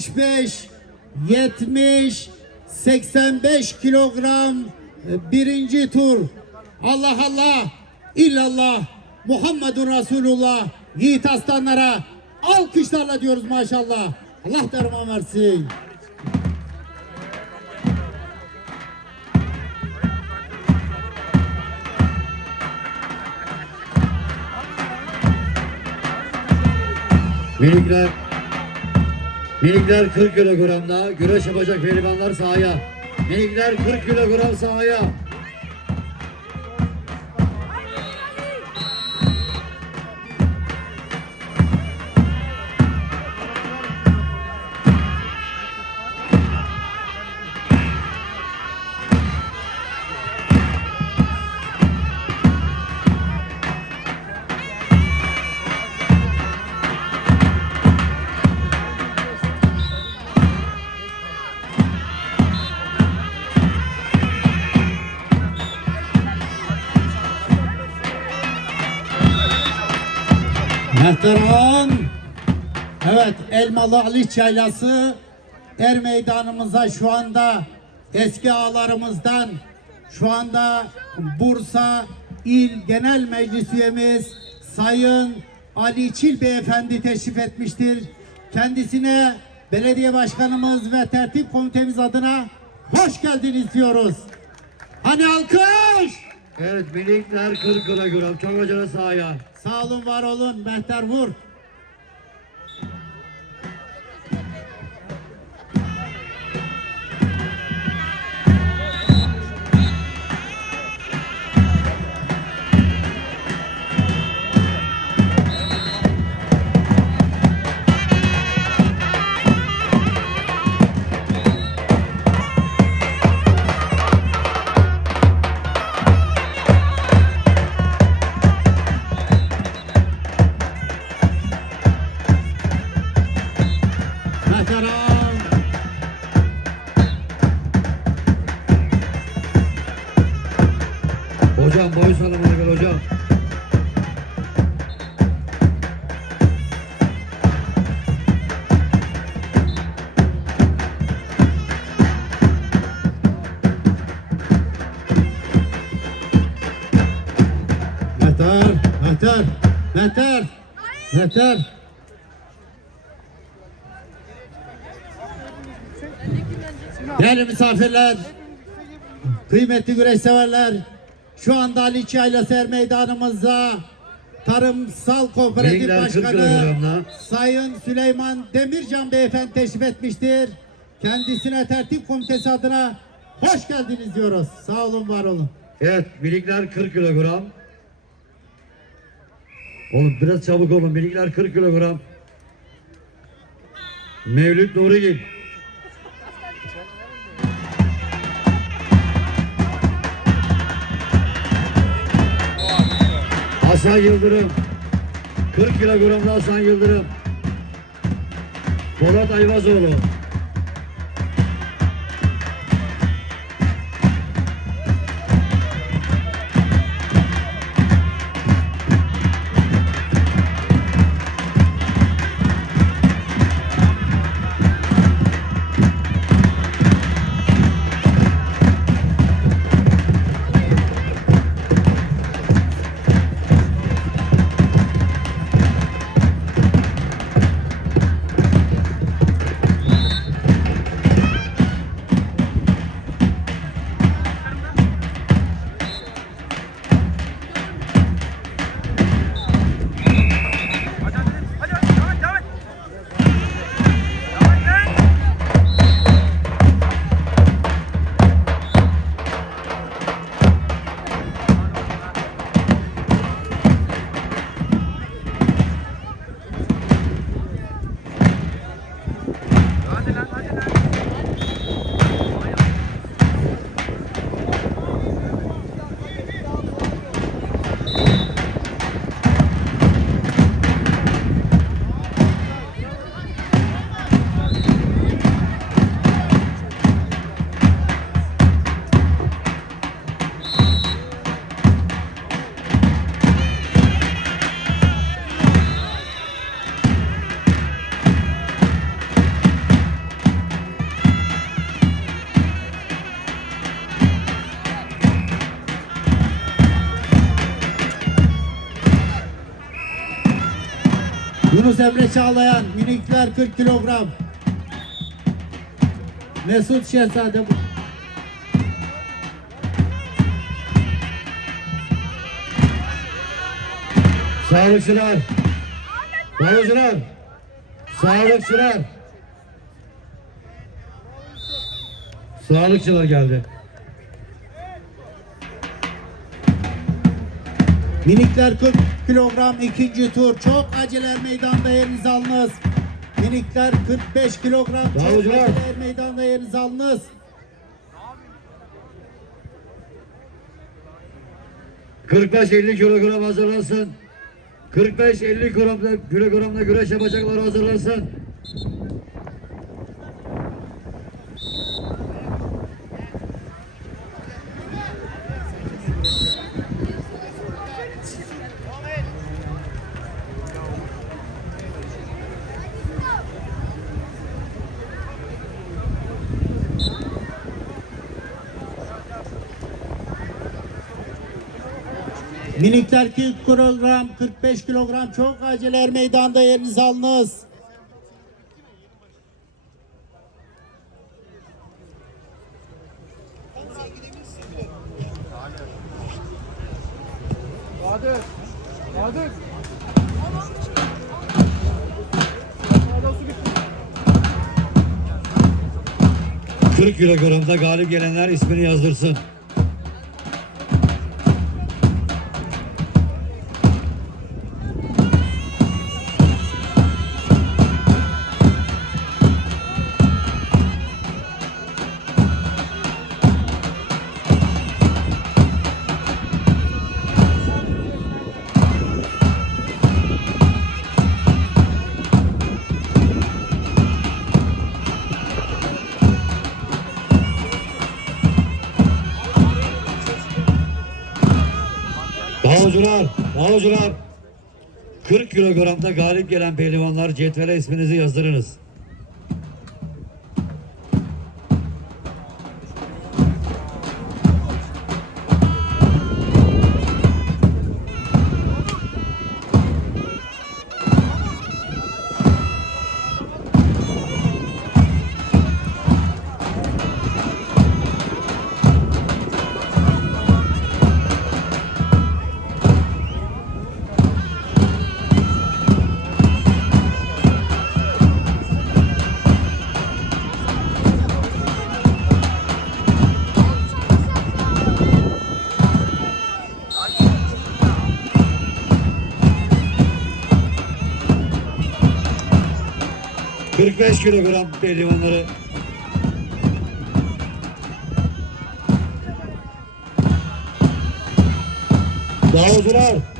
65, 70, 85 kilogram e, birinci tur. Allah Allah, illallah, Muhammedun Resulullah, yiğit aslanlara alkışlarla diyoruz maşallah. Allah derman versin. Minikler Minikler 40 kilogramda güreş yapacak pehlivanlar sahaya. Minikler 40 kilogram sahaya. Mehteran. Evet Elmalı Ali Çaylası Er Meydanımıza şu anda eski ağalarımızdan şu anda Bursa İl Genel Meclis Üyemiz Sayın Ali Çil Beyefendi teşrif etmiştir. Kendisine belediye başkanımız ve tertip komitemiz adına hoş geldiniz diyoruz. Hani alkış! Evet minikler 40 kilogram çok acele sahaya. Sağ olun, var olun. Mehter vur. Mehter. Değerli misafirler, kıymetli güreş severler, şu anda Ali Çaylası Er Meydanımızda Tarımsal Kooperatif 40 Başkanı. Sayın Süleyman Demircan Beyefendi teşrif etmiştir. Kendisine tertip komitesi adına hoş geldiniz diyoruz. Sağ olun, var olun. Evet minikler 40 kilogram. Oğlum biraz çabuk olun minikler 40 kilogram. Mevlüt Nurigil. Hasan Yıldırım. 40 kilogramda Hasan Yıldırım. Polat Ayvazoğlu. Yunus Emre Çağlayan minikler 40 kilogram. Mesut Şehzade. Sağlıkçılar. Sağlıkçılar. Sağlıkçılar. Sağlıkçılar geldi. Minikler 40 kilogram ikinci tur. Çok aceler meydanda yeriniz alınız. Minikler 45 kilogram. Çok Yavrucular. aceler meydanda yeriniz alınız. ...45-50 kilogram hazırlansın. 45-50 kilogramda, kilogramda güreş yapacaklar hazırlansın. Minikler 40 kilogram, 45 kilogram. Çok aceler meydanda yeriniz alınız. 40 kilogramda galip gelenler ismini yazdırsın. Davulcular, davulcular. 40 kilogramda galip gelen pehlivanlar cetvele isminizi yazdırınız. ...45 kilogram pehlivanları. Davulcular Hocam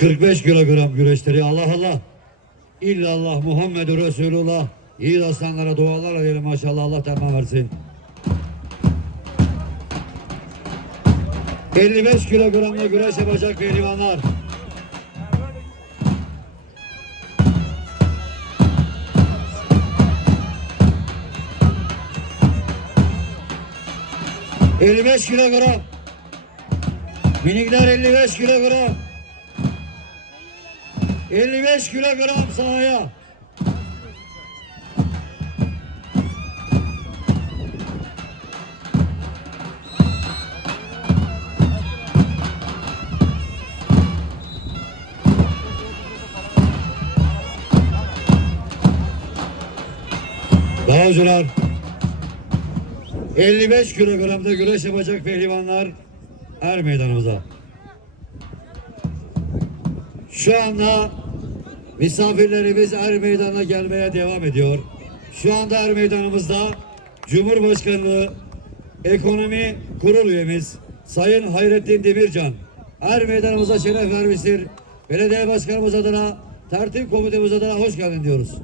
45 kilogram güreşleri Allah Allah. İllallah Muhammedur Resulullah. İyi aslanlara dualar edelim maşallah Allah tamam versin. 55 kilogramla güreş yapacak pehlivanlar. ...55 kilogram. Minikler 55 kilogram. 55 kilogram sahaya. Dağcılar 55 kilogramda güreş yapacak pehlivanlar er meydanımıza. Şu anda misafirlerimiz er meydanına gelmeye devam ediyor. Şu anda er meydanımızda Cumhurbaşkanlığı Ekonomi Kurul üyemiz Sayın Hayrettin Demircan er meydanımıza şeref vermiştir. Belediye Başkanımız adına, tertip komitemiz adına hoş geldin diyoruz.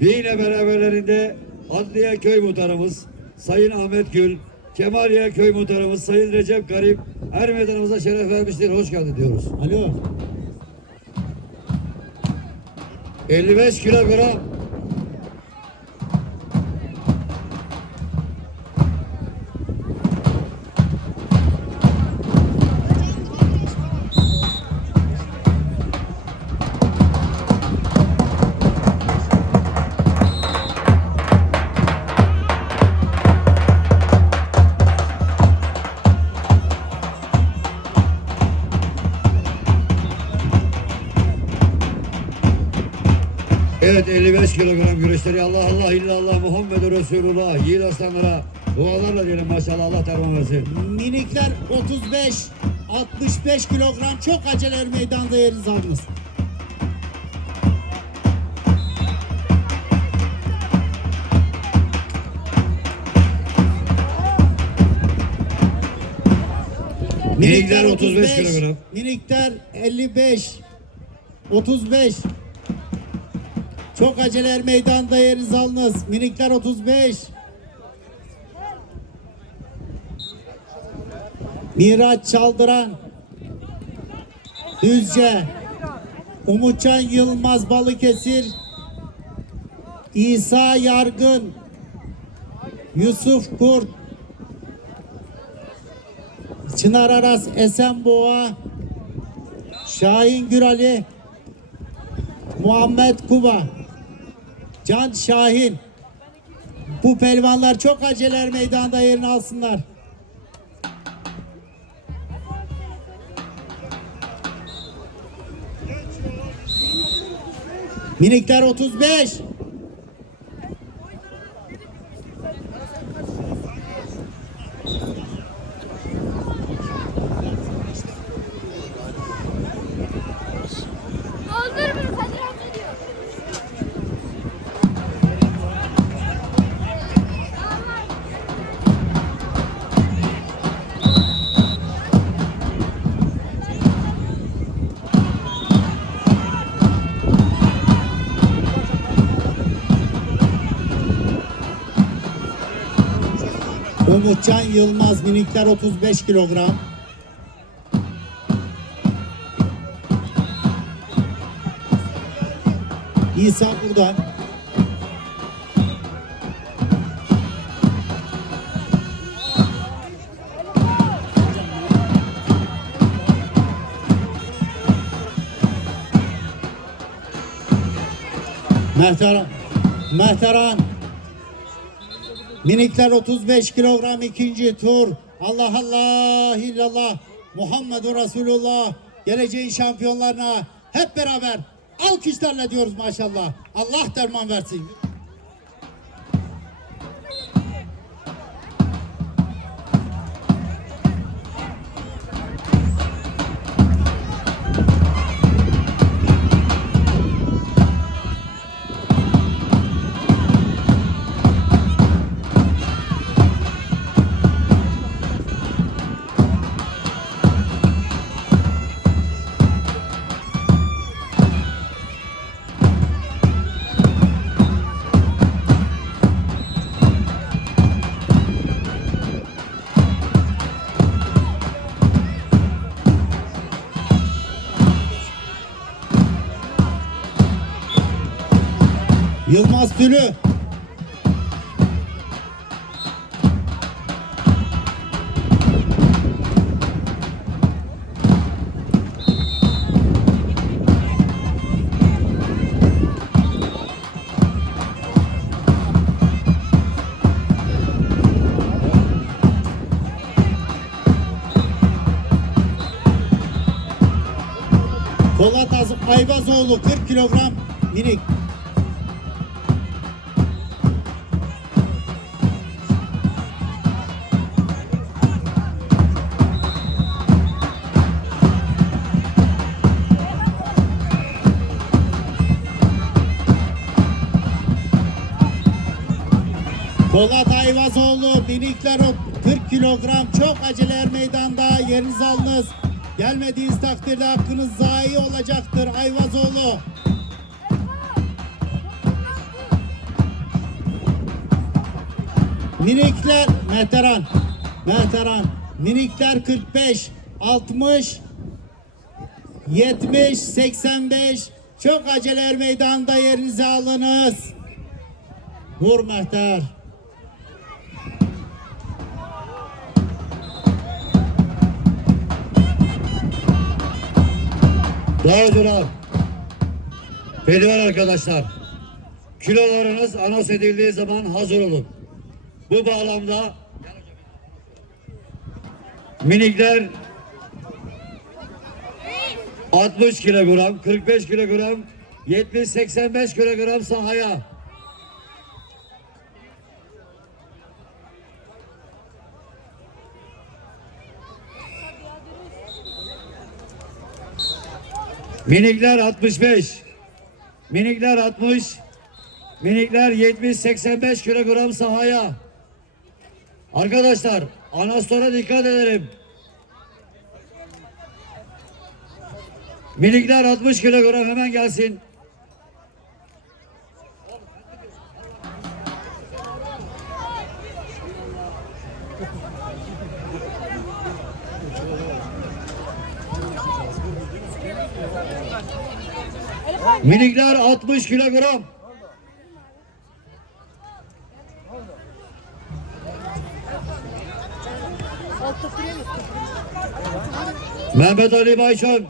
Ve yine beraberlerinde Adliye Köy Muhtarımız Sayın Ahmet Gül, Kemaliye Köy Muhtarımız Sayın Recep Garip her meydanımıza şeref vermiştir. Hoş geldin diyoruz. Alo. 55 kilogram 55 kilogram güreşleri Allah Allah illallah Muhammed Resulullah yiğit aslanlara dualarla diyelim maşallah Allah derman versin. Minikler 35, 65 kilogram çok acele meydanda yeriniz aldınız. Minikler 35 kilogram. Minikler 55, 35. Çok acele meydanda yeriniz alınız. Minikler 35. Miraç Çaldıran. Düzce. Umutcan Yılmaz Balıkesir. İsa Yargın. Yusuf Kurt. Çınar Aras Esenboğa. Şahin Gürali. Muhammed Kuba Can Şahin bu pelvanlar çok aceler meydanda yerini alsınlar. Minikler 35. Umutcan Yılmaz minikler 35 kilogram. İsa burada. Mehteran. Mehteran. Minikler 35 kilogram ikinci tur. Allah Allah illallah. Muhammedur Resulullah. Geleceğin şampiyonlarına hep beraber alkışlarla diyoruz maşallah. Allah derman versin. Yılmaz Tülü. Polat Az- Ayvazoğlu 40 kilogram minik. Polat Ayvazoğlu minikler o 40 kilogram çok aceler meydanda yeriniz alınız. Gelmediğiniz takdirde hakkınız zayi olacaktır Ayvazoğlu. Minikler Mehteran. Mehteran. Minikler 45, 60, 70, 85. Çok acele er meydanda yerinizi alınız. Vur Mehter. Dağcılar, pehlivan arkadaşlar, kilolarınız anons edildiği zaman hazır olun. Bu bağlamda minikler 60 kilogram, 45 kilogram, 70-85 kilogram sahaya. Minikler 65. Minikler 60. Minikler 70-85 kilogram sahaya. Arkadaşlar anonslara dikkat edelim. Minikler 60 kilogram hemen gelsin. Minikler 60 kilogram. Mehmet Ali Bayçan.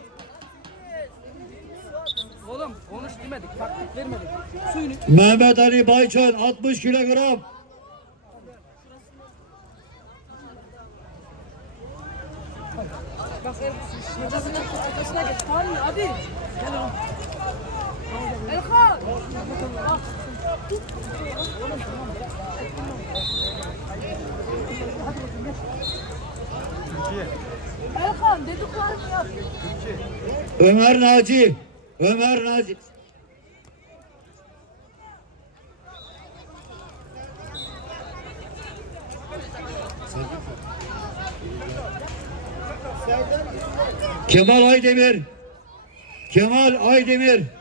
Oğlum konuş demedik, taktik vermedik. Suyunu Mehmet Ali Bayçan 60 kilogram. bak el arkasına geç tamam mı? Hadi. Ömer Naci. Ömer Naci. Kemal Aydemir. Kemal Aydemir.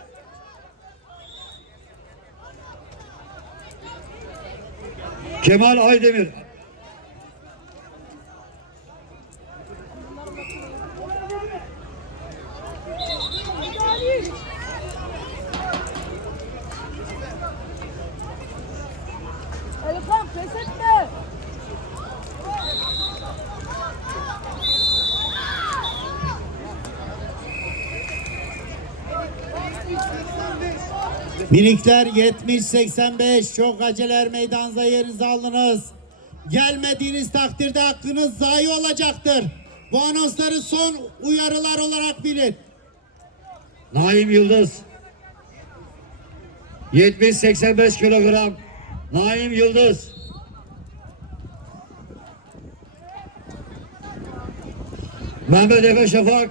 Kemal Aydemir. Minikler 70-85 çok aceler meydanza yerinizi alınız. Gelmediğiniz takdirde hakkınız zayi olacaktır. Bu anonsları son uyarılar olarak bilin. Naim Yıldız. 70-85 kilogram. Naim Yıldız. Mehmet Efe Şafak.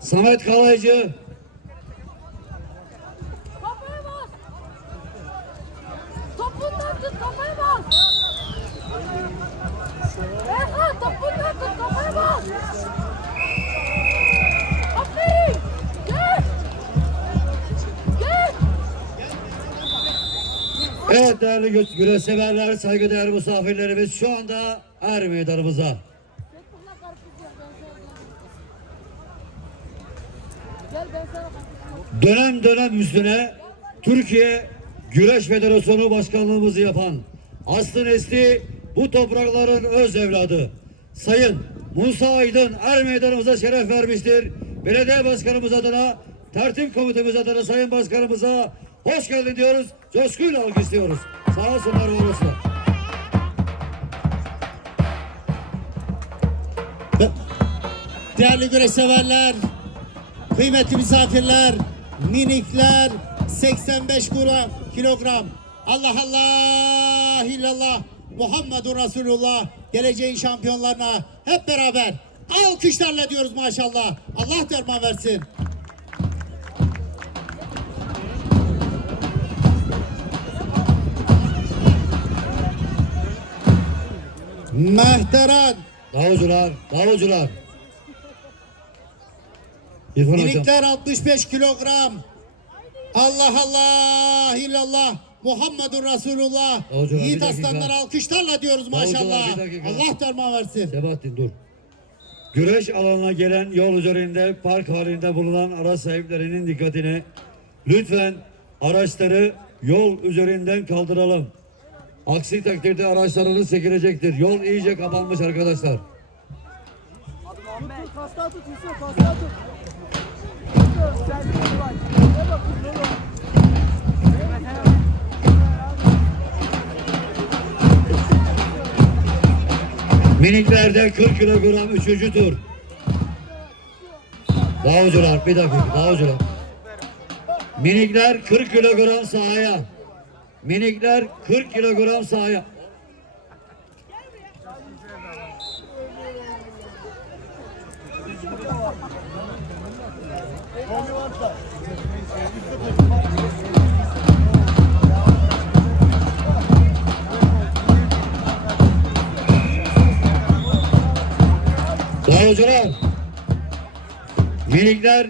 Samet Kalaycı. Evet değerli gö- güreş severler, saygıdeğer misafirlerimiz şu anda er meydanımıza. Dönem dönem üstüne Türkiye Güreş Federasyonu Başkanlığımızı yapan aslı nesli bu toprakların öz evladı Sayın Musa Aydın er meydanımıza şeref vermiştir. Belediye Başkanımız adına, tertip komitemiz adına Sayın Başkanımıza hoş geldin diyoruz. Coşkuyla alkışlıyoruz. Sağ olsunlar, var olsunlar. Değerli güreş severler, kıymetli misafirler, minikler 85 gram, kilogram. Allah Allah illallah Muhammedur Resulullah geleceğin şampiyonlarına hep beraber alkışlarla diyoruz maşallah. Allah derman versin. Mehteran Davulcular, davulcular. İrfan Hocam. Minikler 65 kilogram. Allah Allah illallah Muhammedur Resulullah. Hocam, Yiğit bir dakika. aslanları alkışlarla diyoruz maşallah. bir dakika. Allah derman versin. Sebahattin dur. Güreş alanına gelen yol üzerinde park halinde bulunan araç sahiplerinin dikkatine lütfen araçları yol üzerinden kaldıralım. Aksi takdirde araçlarınız çekilecektir. Yol iyice kapanmış arkadaşlar. Kastan? Miniklerde 40 kilogram 3. tur. Davulcular bir dakika davulcular. Minikler 40 kilogram sahaya. Minikler 40 kilogram sahaya. Davulcular. Minikler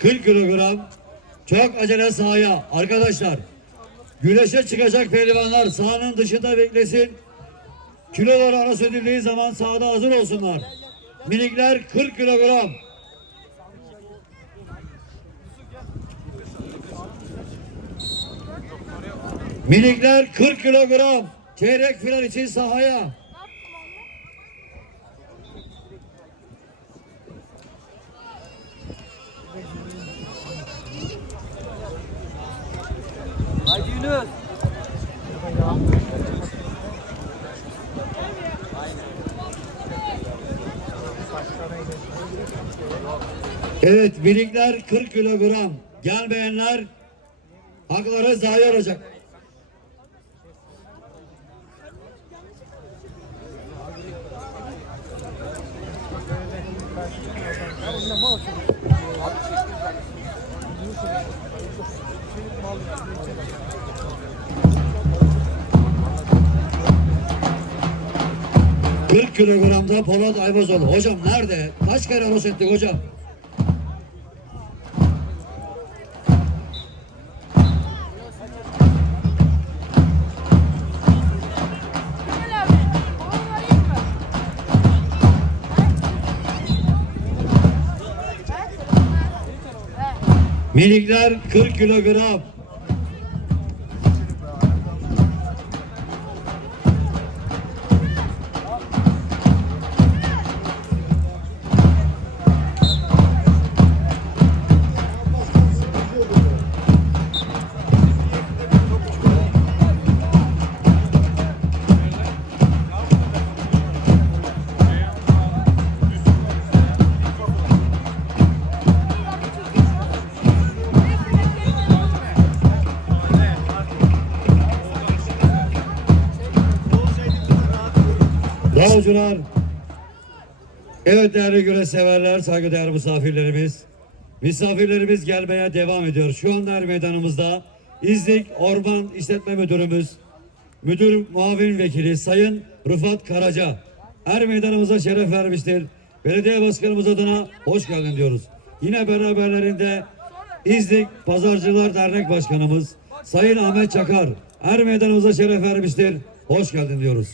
40 kilogram. Çok acele sahaya. Arkadaşlar. Güneşe çıkacak pehlivanlar sahanın dışında beklesin. Kiloları arası edildiği zaman sahada hazır olsunlar. Minikler 40 kilogram. Minikler 40 kilogram. Çeyrek final için sahaya. Yunus. Evet minikler 40 kilogram. Gelmeyenler hakları zayi olacak. ...40 kilogramda Polat Ayvazoğlu. Hocam nerede? Kaç kere anons ettik hocam? Minikler 40 kilogram. Davulcular. Evet değerli güreş severler, saygıdeğer misafirlerimiz. Misafirlerimiz gelmeye devam ediyor. Şu anda er meydanımızda İznik Orman İşletme Müdürümüz, Müdür Muavin Vekili Sayın Rıfat Karaca er meydanımıza şeref vermiştir. Belediye Başkanımız adına hoş geldin diyoruz. Yine beraberlerinde İznik Pazarcılar Dernek Başkanımız Sayın Ahmet Çakar er meydanımıza şeref vermiştir. Hoş geldin diyoruz.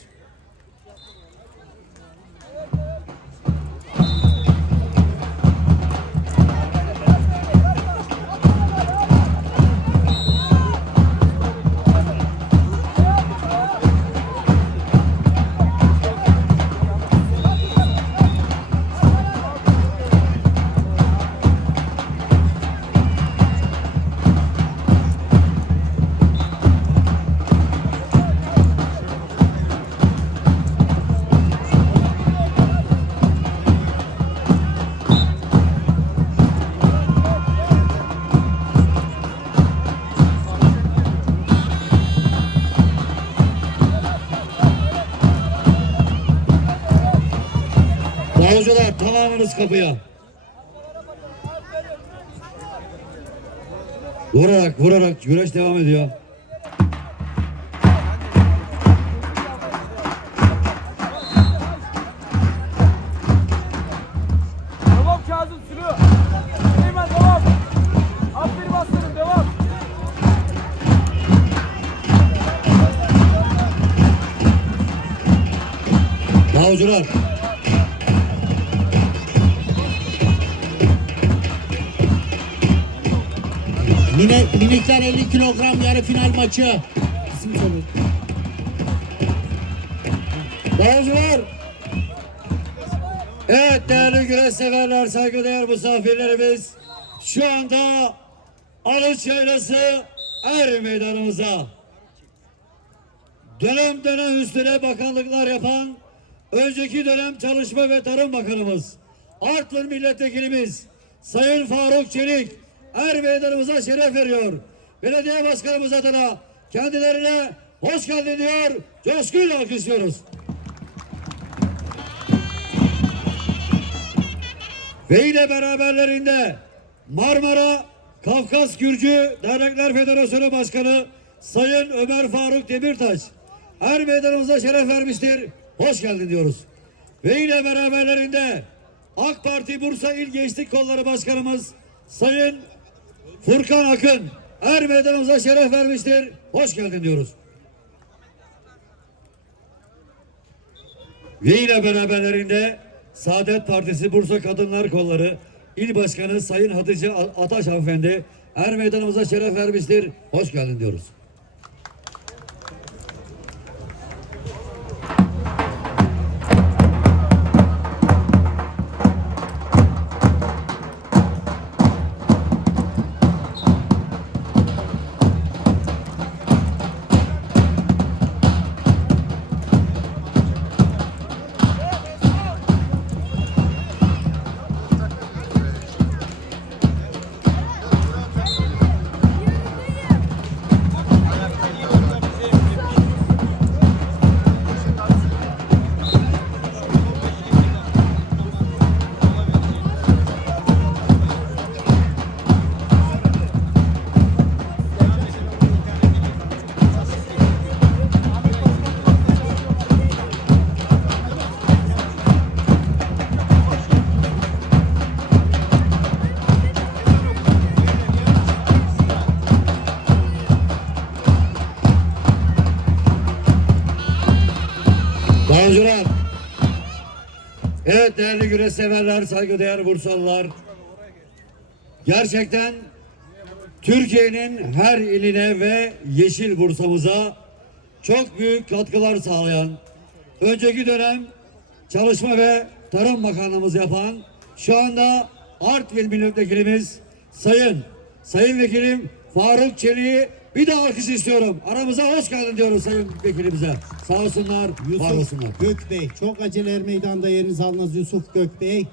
Hocalar tamamınız kapıya. Vurarak vurarak güreş devam ediyor. Devam Kazım. Süleyman devam. Aferin aslanım devam. Daha hocalar. Mine, minikler 50 kilogram yarı final maçı. Davulcular. Evet değerli güreş severler, saygıdeğer misafirlerimiz. Şu anda Alıç Yaylası Er Meydanımıza dönem dönem üstüne bakanlıklar yapan önceki dönem Çalışma ve Tarım Bakanımız Artvin Milletvekilimiz Sayın Faruk Çelik Er Meydanımıza şeref veriyor. Belediye Başkanımız adına kendilerine hoş geldin diyor. Coşkuyla alkışlıyoruz. Ve yine beraberlerinde Marmara Kafkas Gürcü Dernekler Federasyonu Başkanı Sayın Ömer Faruk Demirtaş her meydanımıza şeref vermiştir. Hoş geldin diyoruz. Ve yine beraberlerinde AK Parti Bursa İl Gençlik Kolları Başkanımız Sayın Furkan Akın her meydanımıza şeref vermiştir. Hoş geldin diyoruz. Ve yine beraberlerinde Saadet Partisi Bursa Kadınlar Kolları İl Başkanı Sayın Hatice Ataş Hanımefendi er meydanımıza şeref vermiştir. Hoş geldin diyoruz. Evet değerli güreş severler, saygıdeğer Bursalılar. Gerçekten Türkiye'nin her iline ve Yeşil Bursa'mıza çok büyük katkılar sağlayan, önceki dönem Çalışma ve Tarım Bakanlığımız yapan, şu anda Artvin Milletvekilimiz Sayın, Sayın Vekilim Faruk Çelik'i bir de alkış istiyorum. Aramıza hoş geldin diyoruz Sayın Vekilimize. Sağ olsunlar, var Yusuf olsunlar. Gökbey. Çok acele er meydanda yerinizi alınız Yusuf Gökbey.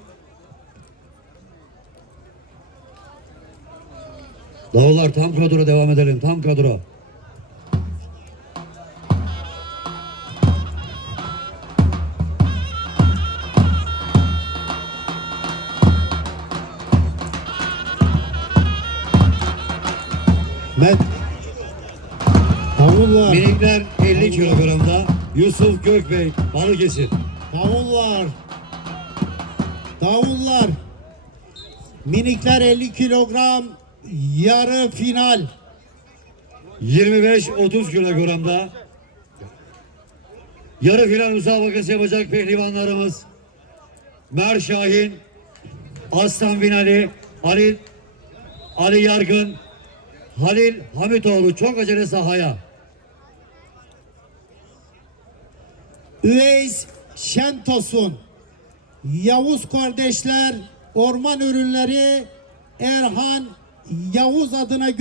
Davullar tam kadro devam edelim. Tam kadro. Yusuf Gökbey Balıkesir. Davullar. Davullar. Minikler 50 kilogram yarı final. 25-30 kilogramda. Yarı final müsabakası yapacak pehlivanlarımız. Mer Şahin, Aslan Binali, Ali, Ali Yargın, Halil Hamitoğlu çok acele sahaya. Üveys Şentosun. Yavuz kardeşler orman ürünleri Erhan Yavuz adına göre